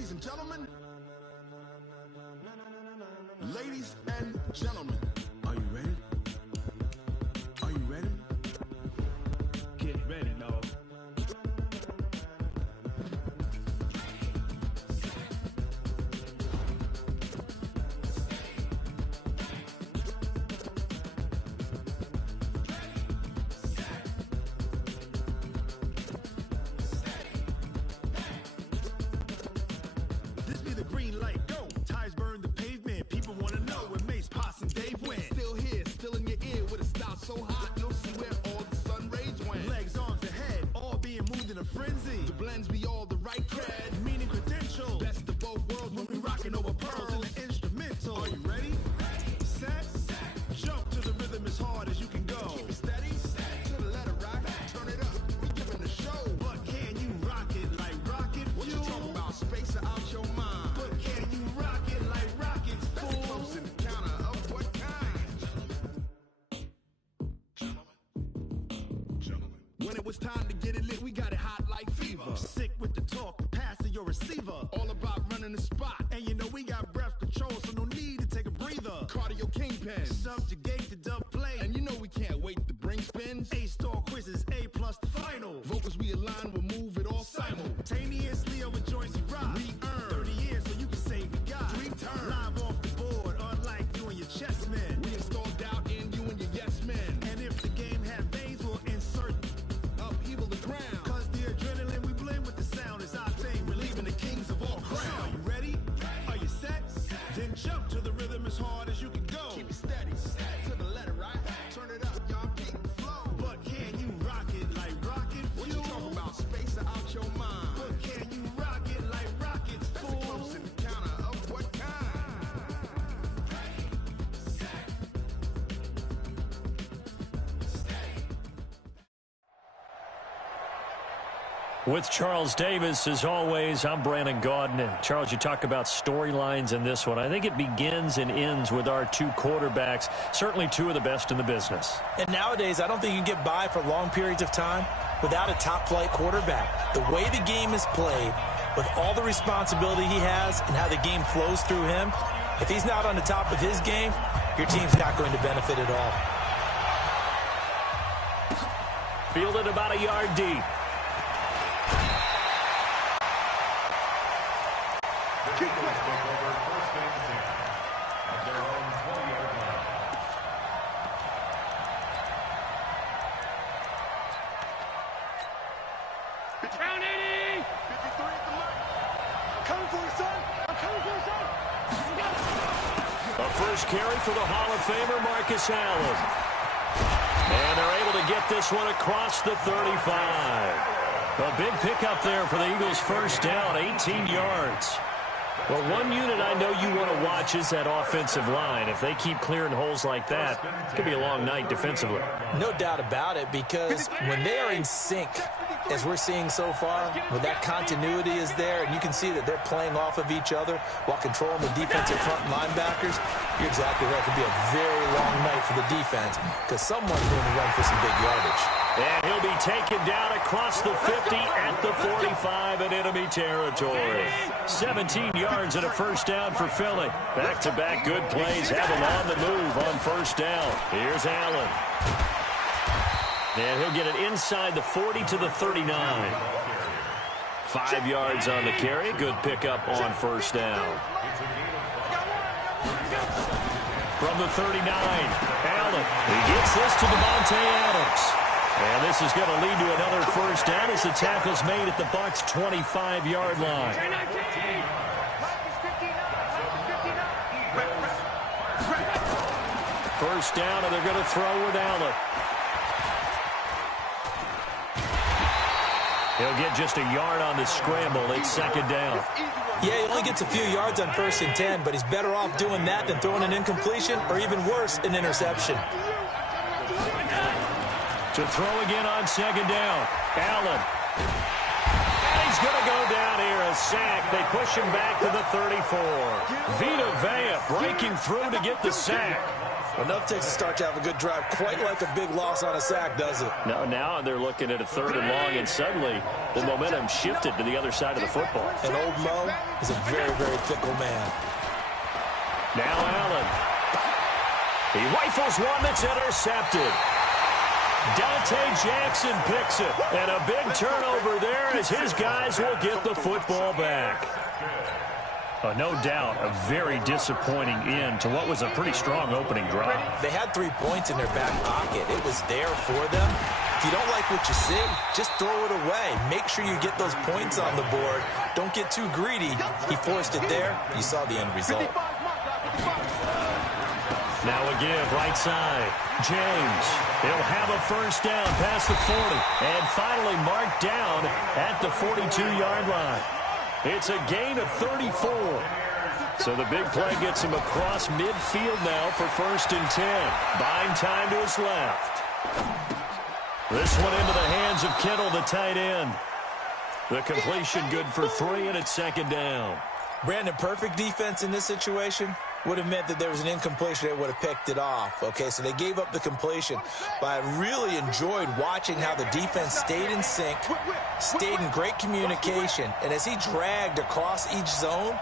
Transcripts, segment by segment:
Ladies and gentlemen. Ladies and gentlemen. Are you ready? Are you ready? Get ready, y'all. This be the green light, go. Tires burn the pavement. People want to know where Mace, Pops, and Dave went. Still here, still in your ear with a style so hot, you'll see where all the sun rays went. Legs, arms, and head, all being moved in a frenzy. The blends be all the right cred, meaning credentials. Best of both worlds when we rocking over pearls in the instrumental. Are you ready? Set, jump to the rhythm as hard as you can go. Keep it steady, to the letter rock, turn it up, we giving the show. But can you rock it like rocket fuel? What you talking about, space or out your mind? But can you rock it like rockets, fool? That's close in the counter of what kind? When it was time to get it lit, we got it hot like fever. Sick with the talk, passing your receiver. All about running the spot. And you know we got breath control, so no need to take a breather. Cardio kingpin, subjugate the dub play. And you know we can't wait to bring spins. A-star quizzes, A+ the final. Vocals we align, we'll move it all simultaneously over joints we rock. We earn 30 years so you can say we got 3 turns. Live off the board, unlike you and your chess men. We install doubt in you and your yes men. And if the game had veins, we'll insert upheaval the ground. Cause the adrenaline we blend with the sound is our thing. We're leaving the kings of all crowns. So are you ready? Are you set? Then jump to the rhythm as hard as you can go. Keep it steady, to the letter, right? Turn it up, y'all, keep the flow. But can you rock it like rocket fuel? What you talking about, space or out your mind? But can you rock it like rockets, fool? That's close in the counter of what kind? With Charles Davis, as always, I'm Brandon Gaudin. And Charles, you talk about storylines in this one. I think it begins and ends with our 2 quarterbacks, certainly 2 of the best in the business. And nowadays, I don't think you can get by for long periods of time without a top-flight quarterback. The way the game is played, with all the responsibility he has and how the game flows through him, if he's not on the top of his game, your team's not going to benefit at all. Fielded about a yard deep. Carry for the Hall of Famer, Marcus Allen. And they're able to get this one across the 35. A big pickup there for the Eagles' first down, 18 yards. Well, one unit I know you want to watch is that offensive line. If they keep clearing holes like that, it could be a long night defensively. No doubt about it, because when they are in sync, as we're seeing so far, when that continuity is there, and you can see that they're playing off of each other while controlling the defensive front linebackers, you're exactly right. It could be a very long night for the defense because someone's going to run for some big yardage. And he'll be taken down across the 50 at the 45 in enemy territory. 17 yards and a first down for Philly. Back-to-back good plays have him on the move on first down. Here's Allen. And he'll get it inside the 40 to the 39. 5 yards on the carry. Good pickup on first down. From the 39, Allen. He gets this to Devontae Adams. And this is going to lead to another first down as the tackle's made at the Bucs' 25-yard line. First down, and they're going to throw with Allen. He'll get just a yard on the scramble. It's second down. Yeah, he only gets a few yards on 1st and 10, but he's better off doing that than throwing an incompletion or even worse, an interception. To throw again on second down. Allen. And he's going to go down here, a sack. They push him back to the 34. Vita Vea breaking through to get the sack. Enough takes to start to have a good drive, quite like a big loss on a sack, does it? No, now they're looking at a 3rd and long, and suddenly the momentum shifted to the other side of the football. And old Mo is a very, very fickle man. Now Allen. He rifles one that's intercepted. Dante Jackson picks it. And a big turnover there as his guys will get the football back. No doubt a very disappointing end to what was a pretty strong opening drive. They had 3 points in their back pocket. It was there for them. If you don't like what you see, just throw it away. Make sure you get those points on the board. Don't get too greedy. He forced it there. You saw the end result. Now a give, right side. James. He'll have a first down past the 40. And finally marked down at the 42-yard line. It's a gain of 34. So the big play gets him across midfield now for 1st and 10. Buying time to his left. This one into the hands of Kittle, the tight end. The completion good for 3, and it's 2nd down. Brandon, perfect defense in this situation would have meant that there was an incompletion. They would have picked it off. Okay, so they gave up the completion. But I really enjoyed watching how the defense stayed in sync, stayed in great communication. And as he dragged across each zone,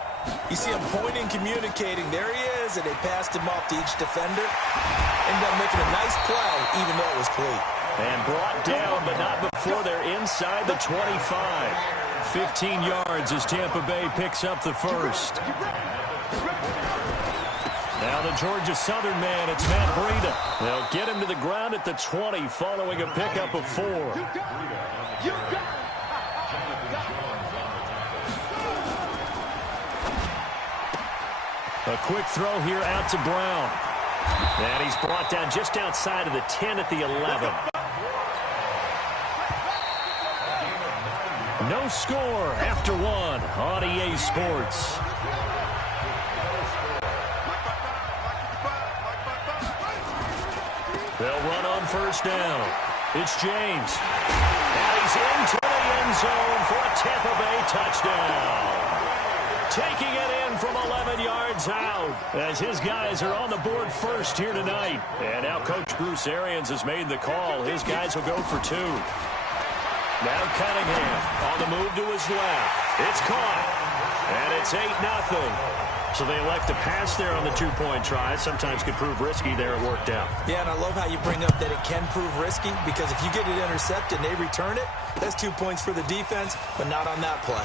you see him pointing, communicating. There he is, and they passed him off to each defender. Ended up making a nice play, even though it was clean. And brought down, but not before they're inside the 25. 15 yards as Tampa Bay picks up the first. Now the Georgia Southern man, it's Matt Breida. They'll get him to the ground at the 20 following a pickup of 4. A quick throw here out to Brown. And he's brought down just outside of the 10 at the 11. No score after 1 on EA Sports. They'll run on first down. It's James. And he's into the end zone for a Tampa Bay touchdown. Taking it in from 11 yards out as his guys are on the board first here tonight. And now Coach Bruce Arians has made the call. His guys will go for 2. Now Cunningham on the move to his left. It's caught. And it's 8-0. So they elect to pass there on the 2-point try. Sometimes could prove risky there. It worked out. Yeah, and I love how you bring up that it can prove risky, because if you get it intercepted and they return it, that's 2 points for the defense, but not on that play.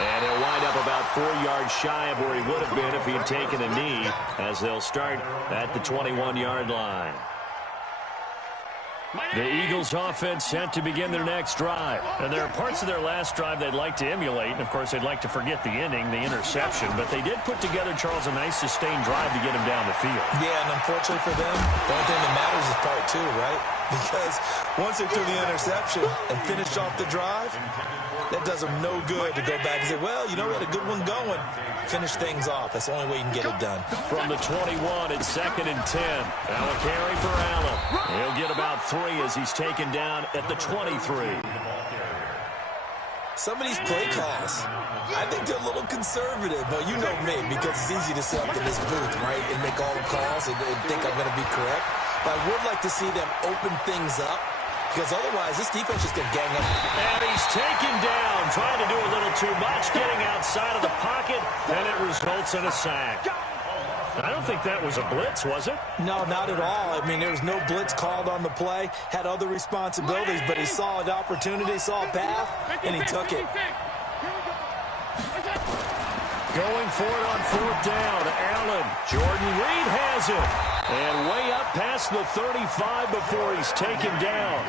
And he'll wind up about 4 yards shy of where he would have been if he had taken a knee, as they'll start at the 21-yard line. The Eagles offense set to begin their next drive. And there are parts of their last drive they'd like to emulate. And, of course, they'd like to forget the inning, the interception. But they did put together, Charles, a nice sustained drive to get him down the field. Yeah, and unfortunately for them, the only thing that matters is part 2, right? Because once they threw the interception and finished off the drive, that does them no good to go back and say, well, you know, we had a good one going. Finish things off. That's the only way you can get it done. From the 21, it's 2nd and 10. Now a carry for Allen. He'll get about 3 as he's taken down at the 23. Some of these play calls, I think they're a little conservative. But you know me, because it's easy to sit up in this booth, right, and make all the calls and think I'm going to be correct. But I would like to see them open things up, because otherwise this defense is going to gang up. And he's taken down, trying to do a little too much, getting outside of the pocket, and it results in a sack. I don't think that was a blitz, was it? No, not at all. I mean, there was no blitz called on the play. Had other responsibilities, but he saw an opportunity, saw a path, and he took it. Going for it on 4th down. Allen. Jordan Reed has it. And way up past the 35 before he's taken down.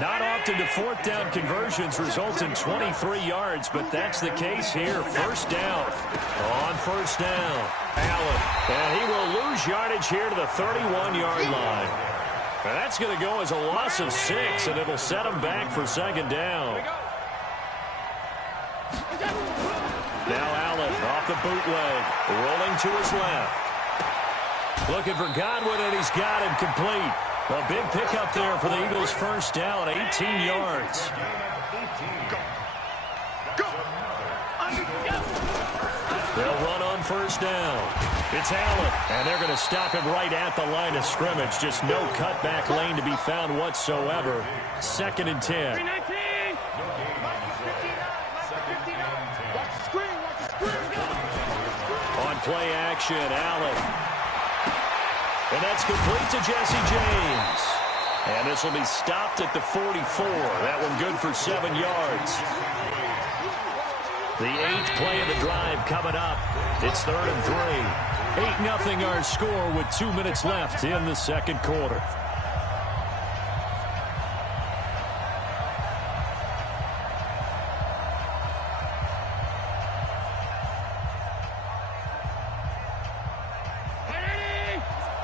Not often do 4th down conversions result in 23 yards, but that's the case here. First down. On first down. Allen. And he will lose yardage here to the 31-yard line. And that's going to go as a loss of 6, and it'll set him back for 2nd down. Now Allen off the bootleg, rolling to his left. Looking for Godwin, and he's got him complete. A big pickup there for the Eagles' first down, 18 yards. They'll run on first down. It's Allen, and they're going to stop him right at the line of scrimmage. Just no cutback lane to be found whatsoever. 2nd and 10. On play action, Allen. And that's complete to Jesse James. And this will be stopped at the 44. That one good for 7 yards. The 8th play of the drive coming up. It's 3rd and 3. 8-0 our score with 2 minutes left in the 2nd quarter.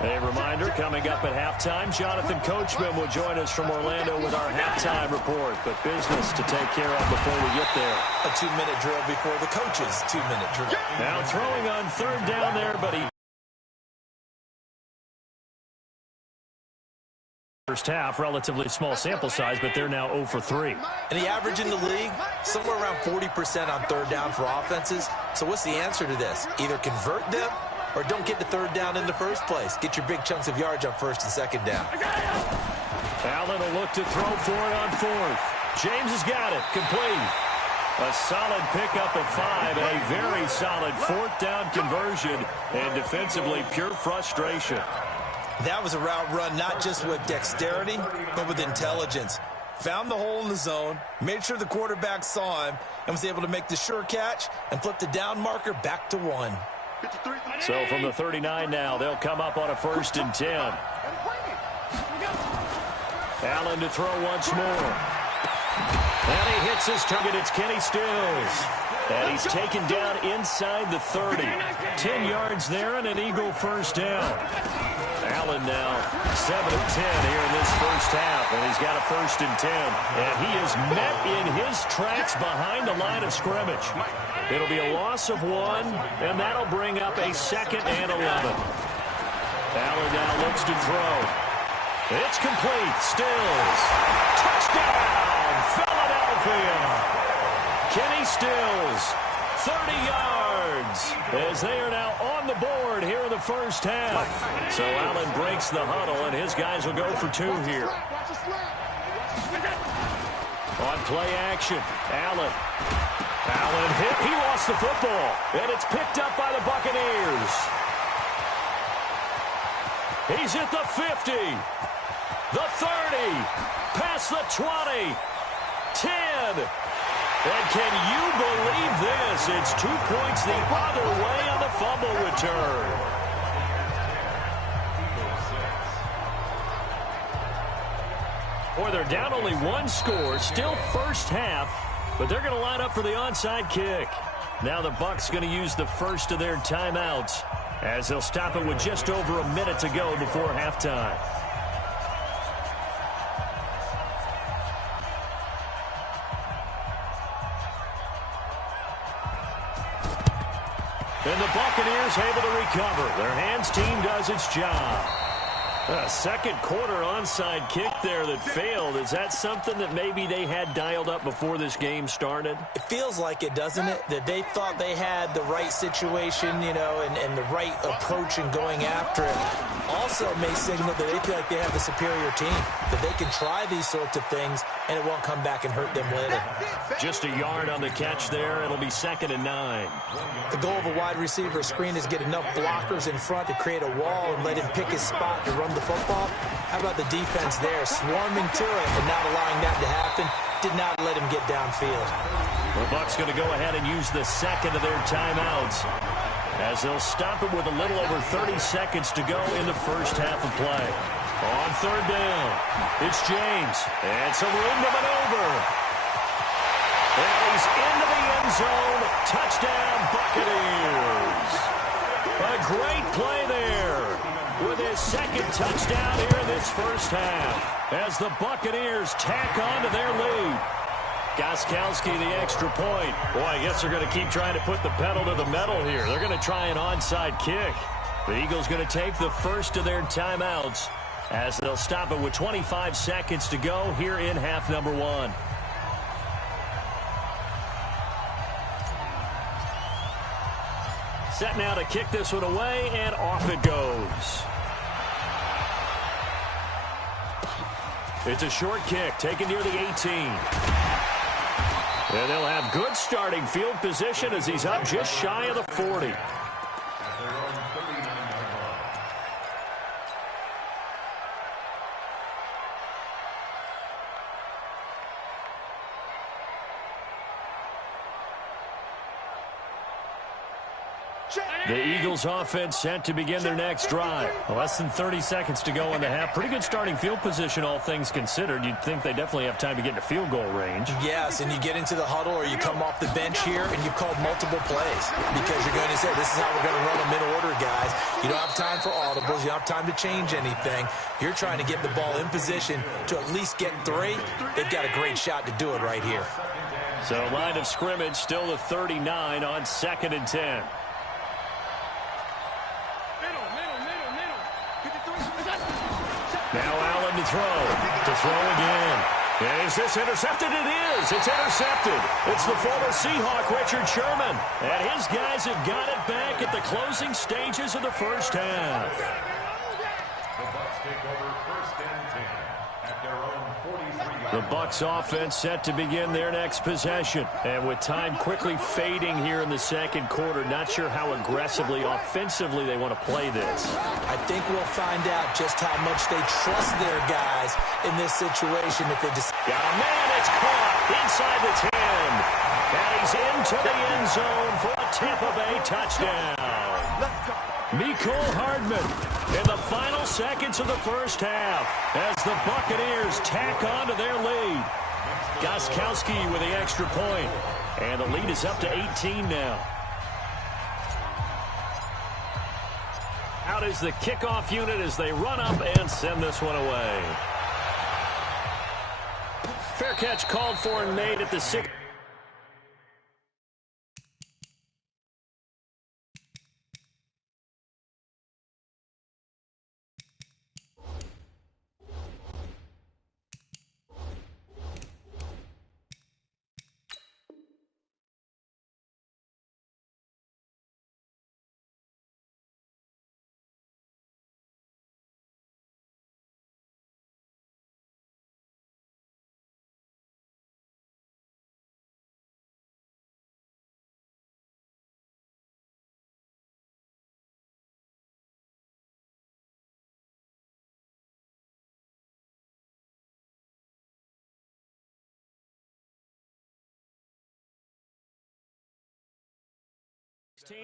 A reminder, coming up at halftime, Jonathan Coachman will join us from Orlando with our halftime report. But business to take care of before we get there. A 2-minute drill before the coach's 2-minute drill. Now throwing on 3rd down there, but he... First half, relatively small sample size, but they're now 0 for 3. And the average in the league, somewhere around 40% on 3rd down for offenses. So what's the answer to this? Either convert them or don't get the 3rd down in the first place. Get your big chunks of yards on 1st and 2nd down. Allen will look to throw for it on 4th. James has got it. Complete. A solid pickup of 5 and a very solid 4th down conversion. And defensively, pure frustration. That was a route run not just with dexterity, but with intelligence. Found the hole in the zone, made sure the quarterback saw him, and was able to make the sure catch and flip the down marker back to 1. So from the 39 now, they'll come up on a 1st and 10. Allen to throw once more. And he hits his target. It's Kenny Stills. And he's taken down inside the 30. 10 yards there and an Eagle 1st down. Allen now 7 of 10 here in this first half, and he's got a 1st and 10. And he is met in his tracks behind the line of scrimmage. It'll be a loss of 1, and that'll bring up a 2nd and 11. Allen now looks to throw. It's complete. Stills. Touchdown, Philadelphia. Kenny Stills, 30 yards, as they are now on the board here in the first half. So Allen breaks the huddle, and his guys will go for 2 here. On play action, Allen. Allen hit. He lost the football, and it's picked up by the Buccaneers. He's at the 50, the 30, past the 20, 10. And can you believe this? It's 2 points the other way on the fumble return. Boy, they're down only 1 score, still first half, but they're going to line up for the onside kick. Now the Bucs going to use the first of their timeouts as they'll stop it with just over a minute to go before halftime. And the Buccaneers able to recover. Their hands team does its job. A 2nd quarter onside kick there that failed. Is that something that maybe they had dialed up before this game started? It feels like it, doesn't it? That they thought they had the right situation, you know, and the right approach in going after it. Also may signal that they feel like they have the superior team, that they can try these sorts of things, and it won't come back and hurt them later. Just a yard on the catch there. It'll be 2nd and 9. The goal of a wide receiver screen is get enough blockers in front to create a wall and let him pick his spot to run the football. How about the defense there, swarming to it and not allowing that to happen? Did not let him get downfield. The Bucs going to go ahead and use the 2nd of their timeouts as they'll stop it with a little over 30 seconds to go in the first half of play. On 3rd down, it's James, and some room to maneuver. And he's into the end zone. Touchdown, Buccaneers. A great play there with his 2nd touchdown here in this first half as the Buccaneers tack on to their lead. Gostkowski, the extra point. Boy, I guess they're going to keep trying to put the pedal to the metal here. They're going to try an onside kick. The Eagles going to take the first of their timeouts as they'll stop it with 25 seconds to go here in half number 1. set now to kick this one away, and off it goes. It's a short kick, taken near the 18. And they'll have good starting field position as he's up just shy of the 40. The Eagles offense set to begin their next drive. Less than 30 seconds to go in the half. Pretty good starting field position, all things considered. You'd think they definitely have time to get into field goal range. Yes, and you get into the huddle or you come off the bench here and you've called multiple plays because you're going to say, this is how we're going to run them in order, guys. You don't have time for audibles. You don't have time to change anything. You're trying to get the ball in position to at least get 3. They've got a great shot to do it right here. So line of scrimmage still the 39 on 2nd and 10. Now Allen to throw again. And is this intercepted? It is. It's intercepted. It's the former Seahawk, Richard Sherman. And his guys have got it back at the closing stages of the first half. The Bucs take over 1st and 10 at their own 43. The Bucs offense set to begin their next possession. And with time quickly fading here in the second quarter, not sure how aggressively, offensively they want to play this. I think we'll find out just how much they trust their guys in this situation if they just... Got a man, it's caught inside the 10. And he's into the end zone for a Tampa Bay touchdown. Mecole Hardman in the final seconds of the first half as the Buccaneers tack on to their lead. Gostkowski with the extra point. And the lead is up to 18 now. Out is the kickoff unit as they run up and send this one away. Fair catch called for and made at the 6.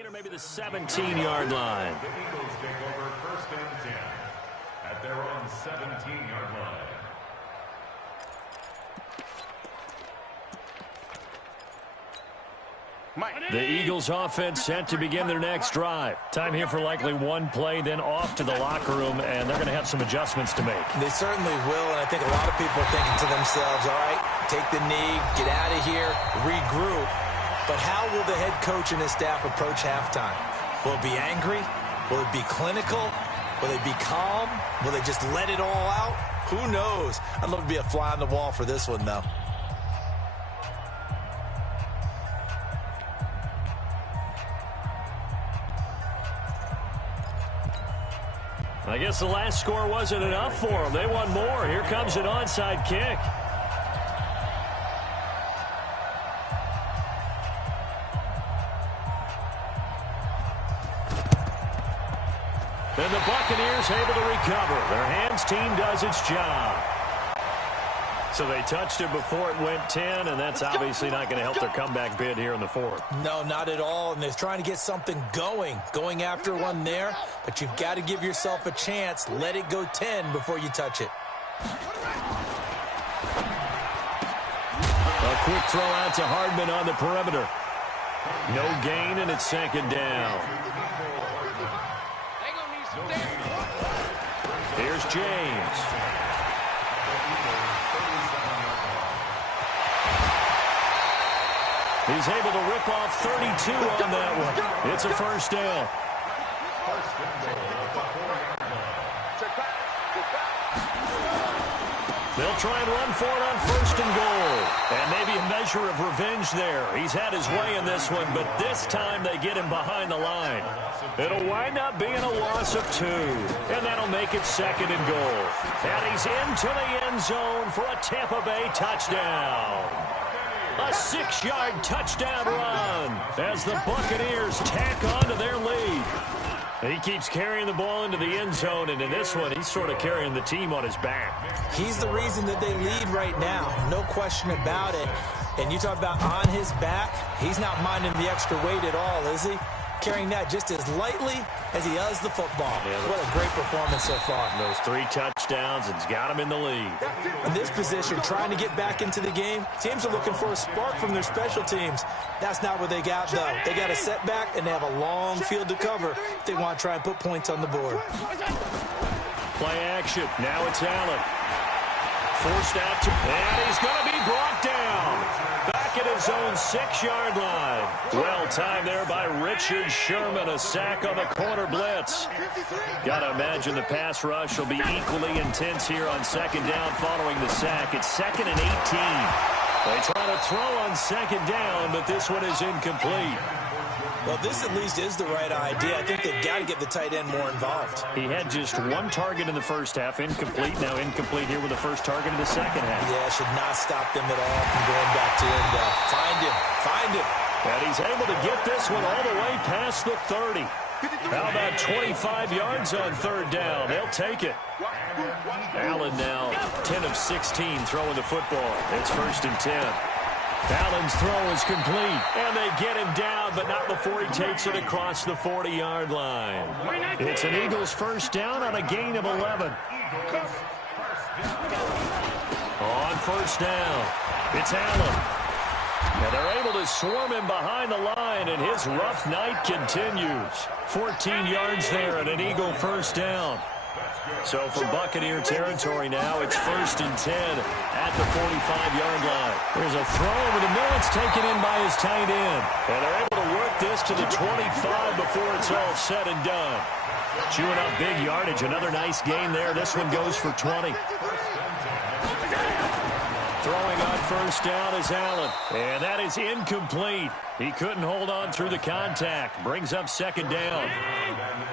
Or maybe the 17-yard line. The Eagles take over 1st and 10 at their own 17-yard line. The Eagles offense set to begin their next drive. Time here for likely one play, then off to the locker room, and they're going to have some adjustments to make. They certainly will, and I think a lot of people are thinking to themselves, all right, take the knee, get out of here, regroup. But how will the head coach and his staff approach halftime? Will it be angry? Will it be clinical? Will they be calm? Will they just let it all out? Who knows? I'd love to be a fly on the wall for this one, though. I guess the last score wasn't enough for them. They want more. Here comes an onside kick. And the Buccaneers able to recover. Their hands team does its job. So they touched it before it went 10, and that's obviously not going to help their comeback bid here in the 4th. No, not at all, and they're trying to get something going after one there, but you've got to give yourself a chance. Let it go 10 before you touch it. A quick throw out to Hardman on the perimeter. No gain, and it's 2nd down. Here's James. He's able to rip off 32 on that one. It's a 1st down. They'll try and run for it on 1st and goal. And maybe a measure of revenge there. He's had his way in this one, but this time they get him behind the line. It'll wind up being a loss of 2. And that'll make it 2nd and goal. And he's into the end zone for a Tampa Bay touchdown. A 6-yard touchdown run as the Buccaneers tack on to their lead. He keeps carrying the ball into the end zone, and in this one, he's sort of carrying the team on his back. He's the reason that they lead right now. No question about it. And you talk about on his back, he's not minding the extra weight at all, is he? Carrying that just as lightly as he does the football. Yeah, what a great performance so far. Those 3 touchdowns and's got him in the lead. In this position, trying to get back into the game, teams are looking for a spark from their special teams. That's not what they got, though. They got a setback, and they have a long field to cover if they want to try and put points on the board. Play action. Now it's Allen. Forced out to, and he's going to be brought down. Back at his own 6-yard line. Well timed there by Richard Sherman. A sack on the corner blitz. Got to imagine the pass rush will be equally intense here on 2nd down following the sack. It's 2nd and 18. They try to throw on 2nd down, but this one is incomplete. Well, this at least is the right idea. I think they've got to get the tight end more involved. He had just 1 target in the first half. Incomplete. Now incomplete here with the first target in the second half. Yeah, should not stop them at all from going back to him. Find him. Find him. And he's able to get this one all the way past the 30. How about 25 yards on 3rd down? They'll take it. Allen now 10 of 16 throwing the football. It's 1st and 10. Allen's throw is complete, and they get him down, but not before he takes it across the 40-yard line. It's an Eagles 1st down on a gain of 11. On 1st down, it's Allen. And they're able to swarm him behind the line, and his rough night continues. 14 yards there and an Eagle 1st down. So from Buccaneer territory now, it's 1st and 10 at the 45-yard line. There's a throw over the middle. It's taken in by his tight end. And they're able to work this to the 25 before it's all said and done. Chewing up big yardage. Another nice gain there. This one goes for 20. Throwing on 1st down is Allen. And that is incomplete. He couldn't hold on through the contact. Brings up 2nd down.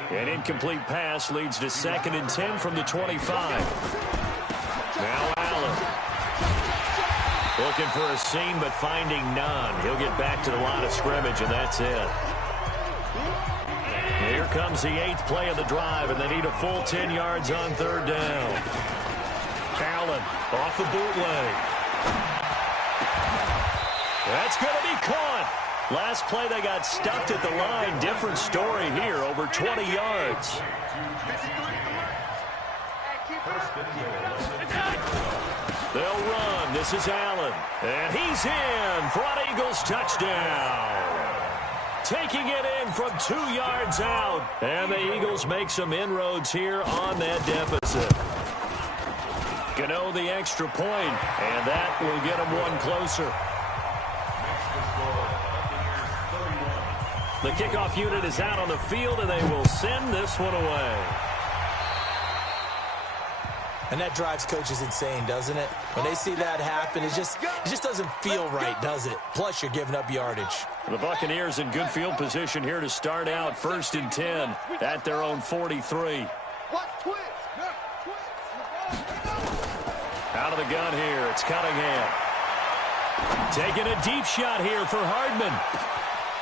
An incomplete pass leads to 2nd and 10 from the 25. Now Allen. Looking for a seam, but finding none. He'll get back to the line of scrimmage, and that's it. Here comes the 8th play of the drive, and they need a full 10 yards on 3rd down. Allen off the bootleg. That's going to be caught. Last play, they got stuffed at the line. Different story here, over 20 yards. They'll run. This is Allen. And he's in for an Eagles touchdown. Taking it in from 2 yards out. And the Eagles make some inroads here on that deficit. Gano the extra point, and that will get them one closer. The kickoff unit is out on the field, and they will send this one away. And that drives coaches insane, doesn't it? When they see that happen, it just doesn't feel right, does it? Plus, you're giving up yardage. The Buccaneers in good field position here to start out. 1st and 10 at their own 43. Out of the gun here, it's Cunningham. Taking a deep shot here for Hardman.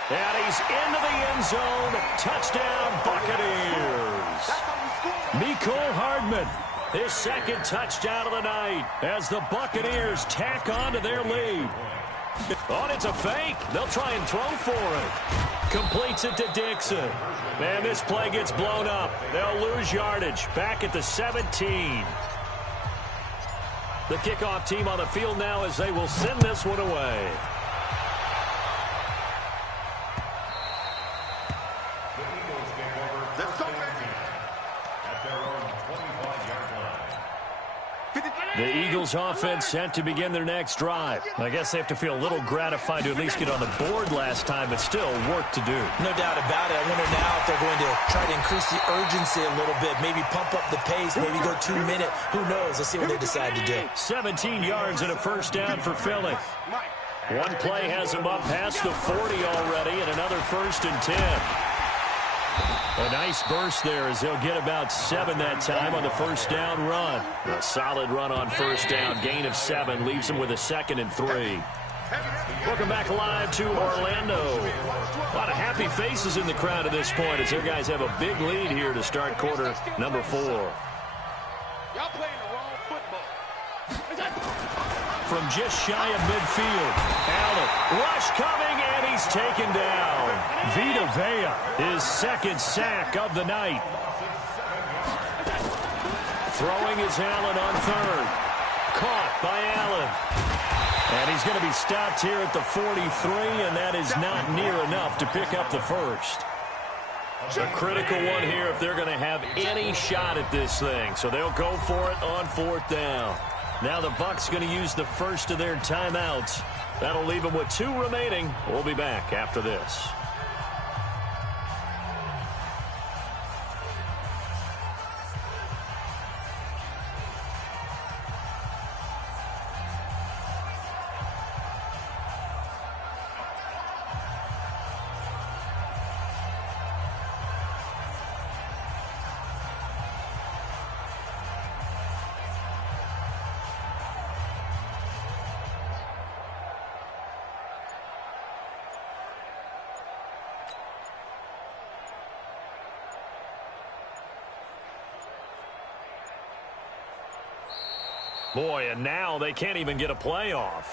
And he's into the end zone. Touchdown, Buccaneers. Mecole Hardman, his 2nd touchdown of the night as the Buccaneers tack on to their lead. Oh, it's a fake. They'll try and throw for it. Completes it to Dixon. And this play gets blown up. They'll lose yardage. Back at the 17. The kickoff team on the field now as they will send this one away. The Eagles offense set to begin their next drive. I guess they have to feel a little gratified to at least get on the board last time, but still work to do. No doubt about it. I wonder now if they're going to try to increase the urgency a little bit, maybe pump up the pace, maybe go 2-minute. Who knows? Let's see what they decide to do. 17 yards and a first down for Philly. One play has him up past the 40 already, and another 1st and 10. A nice burst there as they'll get about 7 that time on the first down run. A solid run on first down. Gain of 7 leaves them with a 2nd and 3. Welcome back live to Orlando. A lot of happy faces in the crowd at this point as their guys have a big lead here to start quarter number 4. Y'all playing the wrong football. From just shy of midfield, Allen, rush coming, and he's taken down. Vita Vea, his 2nd sack of the night. Throwing is Allen on 3rd. Caught by Allen. And he's going to be stopped here at the 43, and that is not near enough to pick up the 1st. A critical one here if they're going to have any shot at this thing. So they'll go for it on 4th down. Now the Bucs going to use the first of their timeouts. That'll leave them with 2 remaining. We'll be back after this. Boy, and now they can't even get a playoff.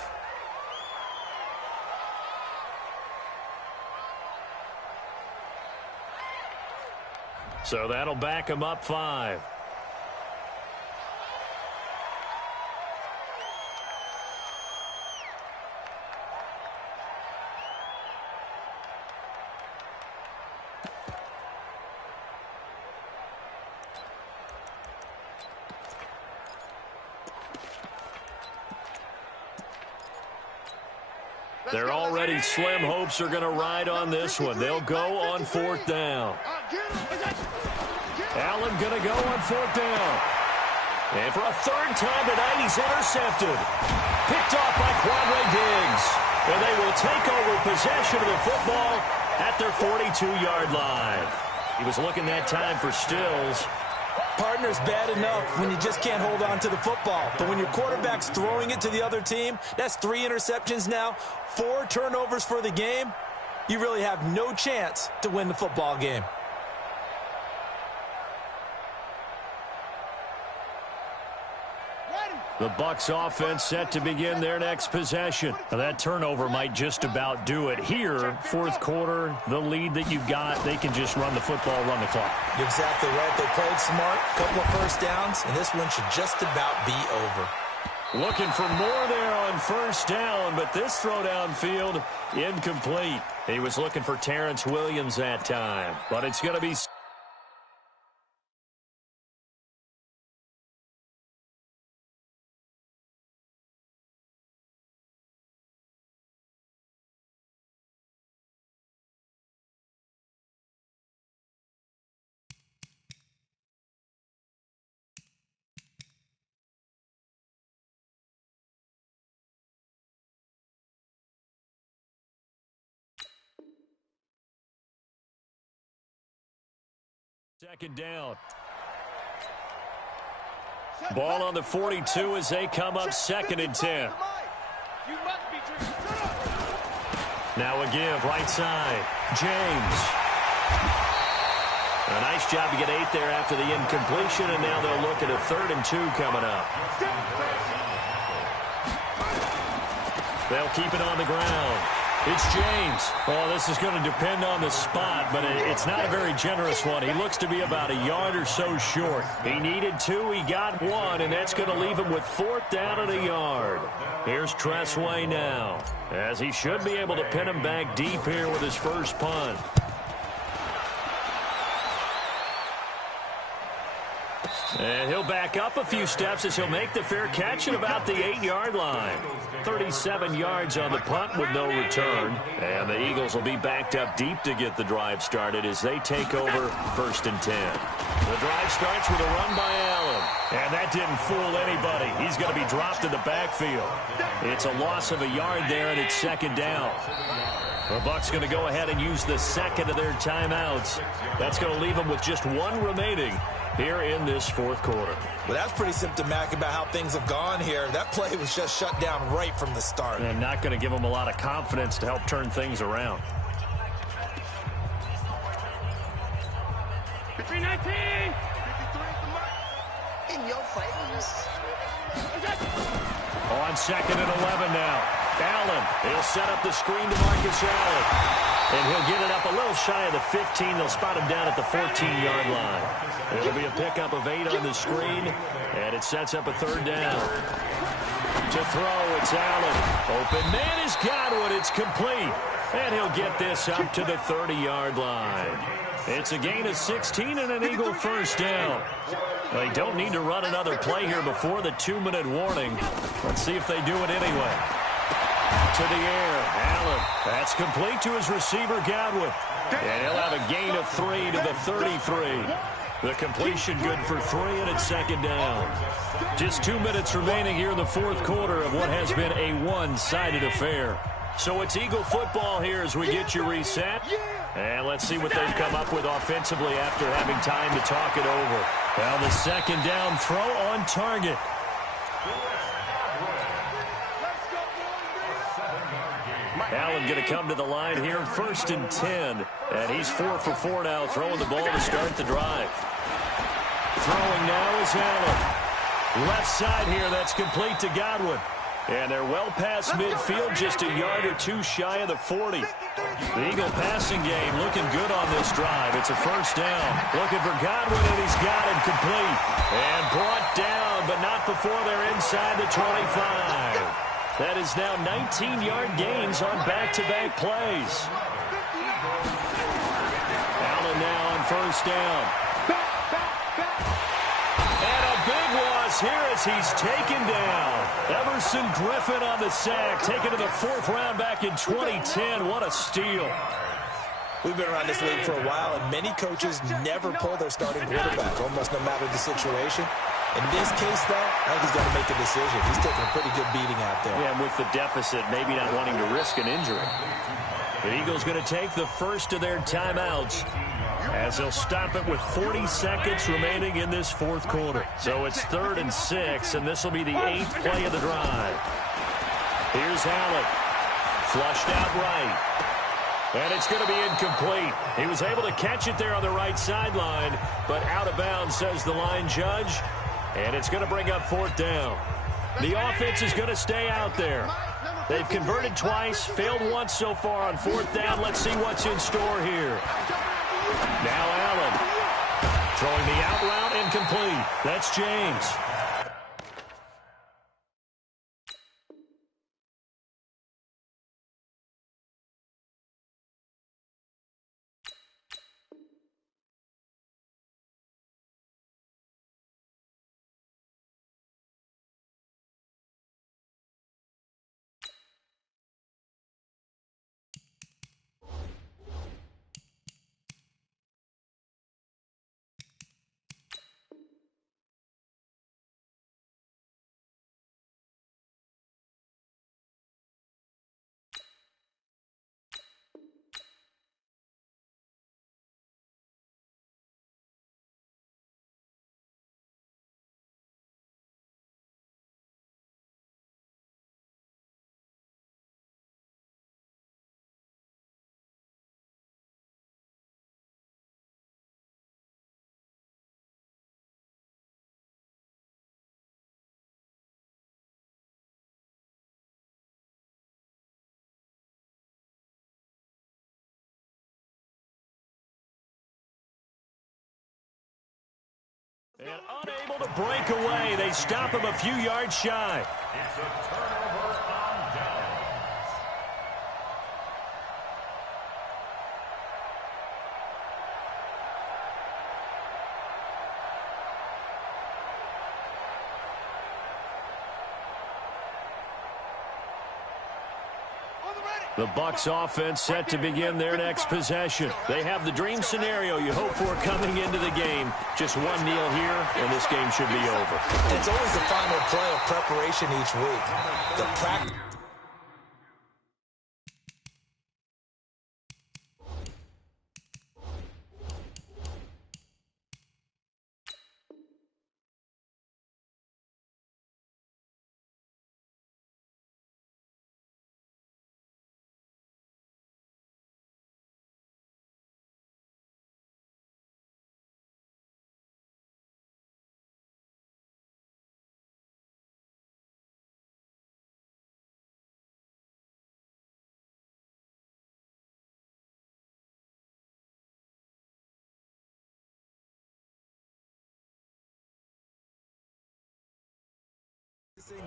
So that'll back them up 5. Their already slim hopes are going to ride on this one. They'll go on 4th down. Allen going to go on 4th down. And for a 3rd time tonight, he's intercepted. Picked off by Quandre Diggs. And they will take over possession of the football at their 42-yard line. He was looking that time for Stills. Partner's bad enough when you just can't hold on to the football. But when your quarterback's throwing it to the other team, that's 3 interceptions now, 4 turnovers for the game. You really have no chance to win the football game. The Bucs offense set to begin their next possession. Now that turnover might just about do it. Here, 4th quarter, the lead that you've got, they can just run the football, run the clock. You're exactly right. They played smart, couple of first downs, and this one should just about be over. Looking for more there on 1st down, but this throw downfield, incomplete. He was looking for Terrence Williams that time, but it's going to be... Second down. Ball on the 42 as they come up 2nd and 10. Now a give, right side. James. A nice job to get 8 there after the incompletion, and now they'll look at a 3rd and 2 coming up. They'll keep it on the ground. It's James. Oh, this is going to depend on the spot, but it's not a very generous one. He looks to be about a yard or so short. He needed 2, he got 1, and that's going to leave him with 4th down and a yard. Here's Tressway now, as he should be able to pin him back deep here with his first punt. And he'll back up a few steps as he'll make the fair catch at about the 8-yard line. 37 yards on the punt with no return. And the Eagles will be backed up deep to get the drive started as they take over 1st and 10. The drive starts with a run by Allen. And that didn't fool anybody. He's going to be dropped in the backfield. It's a loss of a yard there, and it's 2nd down. The Bucs going to go ahead and use the 2nd of their timeouts. That's going to leave them with just 1 remaining here in this 4th quarter. Well, that's pretty symptomatic about how things have gone here. That play was just shut down right from the start. And not going to give them a lot of confidence to help turn things around. Between 19. In your face. On 2nd and 11 now. Allen, he'll set up the screen to Marcus Allen. And he'll get it up a little shy of the 15. They'll spot him down at the 14-yard line. It'll be a pickup of 8 on the screen, and it sets up a 3rd down. To throw, it's Allen. Open man is Godwin. It's complete. And he'll get this up to the 30-yard line. It's a gain of 16 and an Eagle 1st down. They don't need to run another play here before the 2-minute warning. Let's see if they do it anyway. To the air, Allen. That's complete to his receiver, Godwin. And he'll have a gain of 3 to the 33. The completion good for 3, and it's 2nd down. Just 2 minutes remaining here in the 4th quarter of what has been a one-sided affair. So it's Eagle football here as we get you reset. And let's see what they've come up with offensively after having time to talk it over. Well, the 2nd down throw on target. Allen going to come to the line here, 1st and 10. And he's 4 for 4 now, throwing the ball to start the drive. Throwing now is Allen. Left side here, that's complete to Godwin. And they're well past midfield, just a yard or 2 shy of the 40. The Eagle passing game looking good on this drive. It's a 1st down. Looking for Godwin, and he's got it complete. And brought down, but not before they're inside the 25. That is now 19-yard gains on back-to-back plays. Allen now on 1st down. And a big loss here as he's taken down. Everson Griffin on the sack, taken to the 4th round back in 2010. What a steal. We've been around this league for a while, and many coaches never pull their starting quarterback, almost no matter the situation. In this case, though, I think he's got to make a decision. He's taking a pretty good beating out there. Yeah, and with the deficit, maybe not wanting to risk an injury. The Eagles going to take the 1st of their timeouts as they'll stop it with 40 seconds remaining in this 4th quarter. So it's 3rd and 6, and this will be the 8th play of the drive. Here's Allen. Flushed out right. And it's going to be incomplete. He was able to catch it there on the right sideline, but out of bounds, says the line judge. And it's going to bring up 4th down. The offense is going to stay out there. They've converted twice, failed once so far on 4th down. Let's see what's in store here. Now Allen throwing the out route incomplete. That's James. And unable to break away. They stop him a few yards shy. It's a turnover on downs. The Bucs offense set to begin their next possession. They have the dream scenario you hope for coming into the game. Just one kneel here, and this game should be over. And it's always the final play of preparation each week. The practice.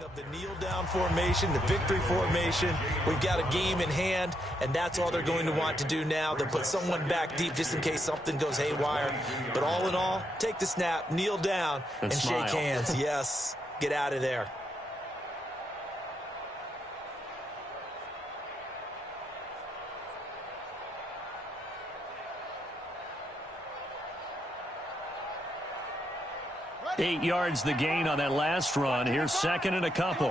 Of the kneel-down formation, the victory formation. We've got a game in hand, and that's all they're going to want to do now. They'll put someone back deep just in case something goes haywire. But all in all, take the snap, kneel down, and shake hands. Yes, get out of there. Eight yards the gain on that last run. Here's second and a couple.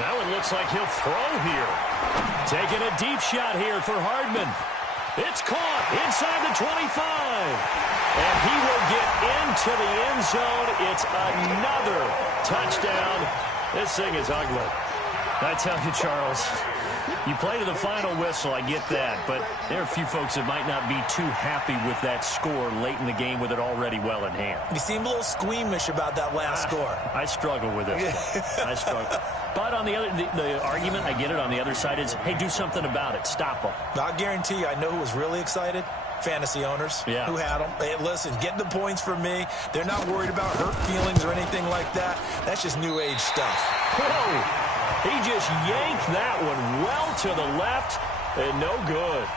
That one looks like he'll throw here. Taking a deep shot here for Hardman. It's caught inside the 25. And he will get into the end zone. It's another touchdown. This thing is ugly. I tell you, Charles, you play to the final whistle, I get that, but there are a few folks that might not be too happy with that score late in the game with it already well in hand. You seem a little squeamish about that last score. I struggle with this one. I struggle. But on the other, the argument, I get it, on the other side is, hey, do something about it. Stop them. I'll guarantee you, I know who was really excited. Fantasy owners who had them. Hey, listen, get the points for me. They're not worried about hurt feelings or anything like that. That's just new age stuff. Whoa! He just yanked that one well to the left and no good.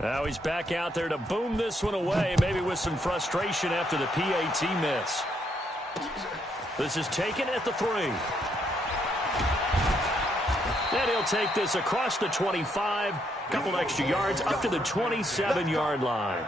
Now he's back out there to boom this one away, maybe with some frustration after the PAT miss. This is taken at the 3. And he'll take this across the 25, couple extra yards up to the 27-yard line.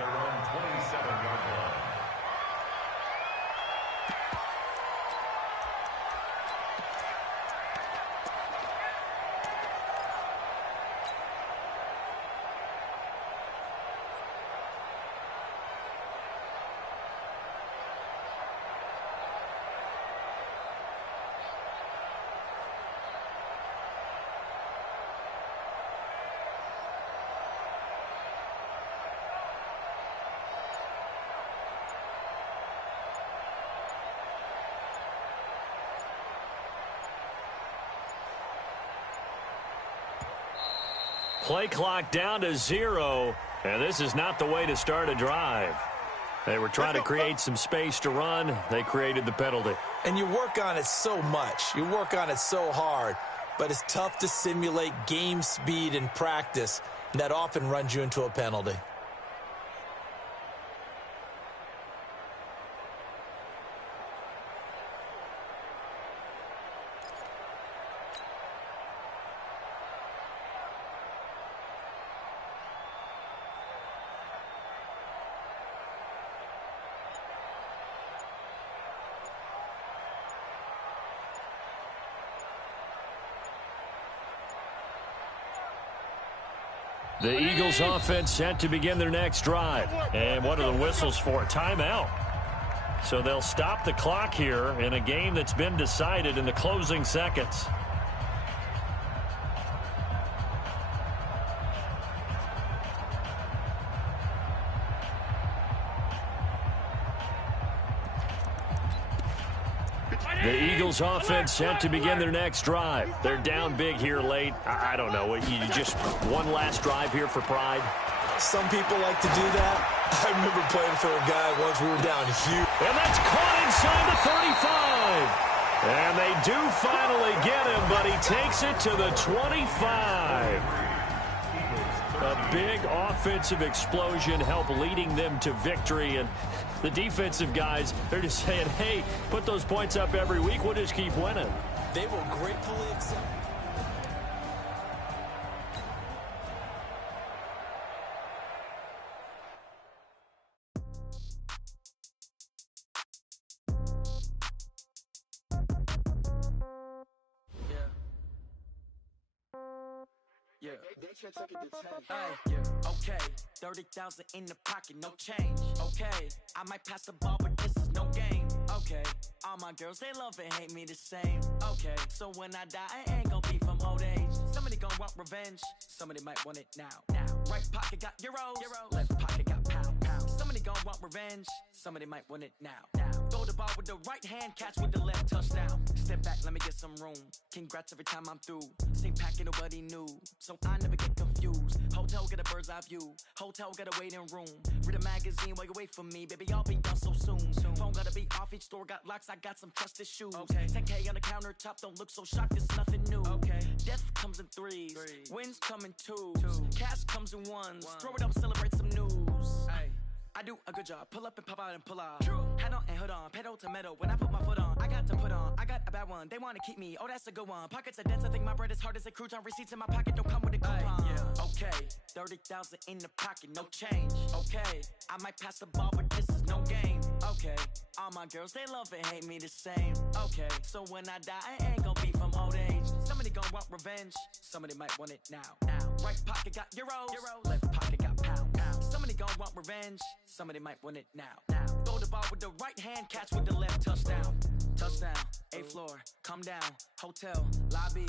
Play clock down to 0, and this is not the way to start a drive. They were trying to create some space to run. They created the penalty. And you work on it so much. You work on it so hard. But it's tough to simulate game speed in practice. And that often runs you into a penalty. The Eagles offense set to begin their next drive. And what are the whistles for? Timeout. So they'll stop the clock here in a game that's been decided in the closing seconds. The Eagles offense set to begin their next drive. They're down big here late. I don't know. You just one last drive here for pride? Some people like to do that. I remember playing for a guy once. We were down huge. And that's caught inside the 35. And they do finally get him, but he takes it to the 25. A big offensive explosion helped leading them to victory. And the defensive guys, they're just saying, hey, put those points up every week. We'll just keep winning. They will gratefully accept. Yeah. Hey, yeah. Okay, 30,000 in the pocket, no change. Okay, I might pass the ball, but this is no game. Okay, all my girls, they love and hate me the same. Okay, so when I die, I ain't gon' be from old age. Somebody gon' want revenge, somebody might want it now. Right pocket got euros, left pocket got pound. Somebody gon' want revenge, somebody might want it now. Throw the ball with the right hand, catch with the left, touchdown. Step back, let me get some room. Congrats every time I'm through. Same packet, nobody knew, so I never get confused. Hotel get a bird's eye view. Hotel get a waiting room. Read a magazine while you wait for me. Baby, I'll be done so soon. Phone gotta be off, each store got locks. I got some trusted shoes. 10K on the countertop, don't look so shocked, it's nothing new. Death comes in threes. Wins come in twos. Cash comes in ones. Throw it up, celebrate some news. I do a good job. Pull up and pop out and pull out. Head on and hood on. Pedal to metal. When I put my foot on, I got to put on. I got a bad one. They want to keep me. Oh, that's a good one. Pockets are dense. I think my bread is hard as a crouton. Receipts in my pocket don't come with a coupon. Okay, 30,000 in the pocket, no change. Okay, I might pass the ball, but this is no game. Okay, all my girls, they love and hate me the same. Okay, so when I die, I ain't gon' be from old age. Somebody gon' want revenge. Somebody might want it now. Right pocket got euros. Left pocket got pound. Somebody gon' want revenge. Somebody might want it now. Throw the ball with the right hand, catch with the left, touchdown. Touchdown, 8th floor, come down, hotel, lobby.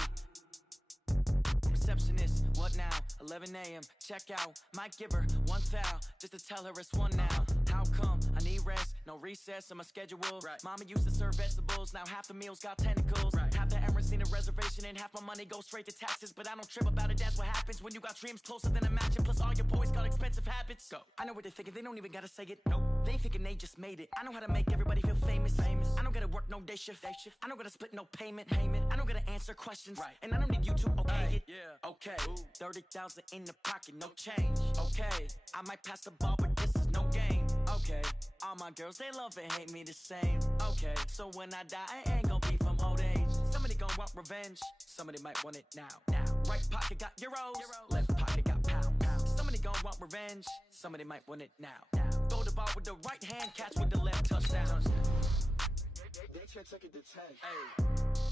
Receptionist, what now? 11 a.m., check out. Might give her one foul, just to tell her it's one now. How come? I need rest, no recess in my schedule. Mama used to serve vegetables, now half the meals got tentacles. Half the Emirates need a reservation and half my money goes straight to taxes. But I don't trip about it, that's what happens when you got dreams closer than a matching. Plus all your boys got expensive habits. Go. I know what they're thinking, they don't even gotta say it. Nope. They thinking they just made it. I know how to make everybody feel famous. I don't gotta work no day shift. I don't gotta split no payment. I don't gotta answer questions. And I don't need you to okay it. Okay, 30,000 in the pocket, no change. Okay, I might pass the ball, but this is no game. Okay, all my girls, they love and hate me the same. Okay, so when I die, I ain't gon' be from old age. Somebody gon' want revenge, somebody might want it now. Right pocket got euros, left pocket got pound. Somebody gon' want revenge, somebody might want it now. Throw the ball with the right hand, catch with the left, touchdown. They check it to 10.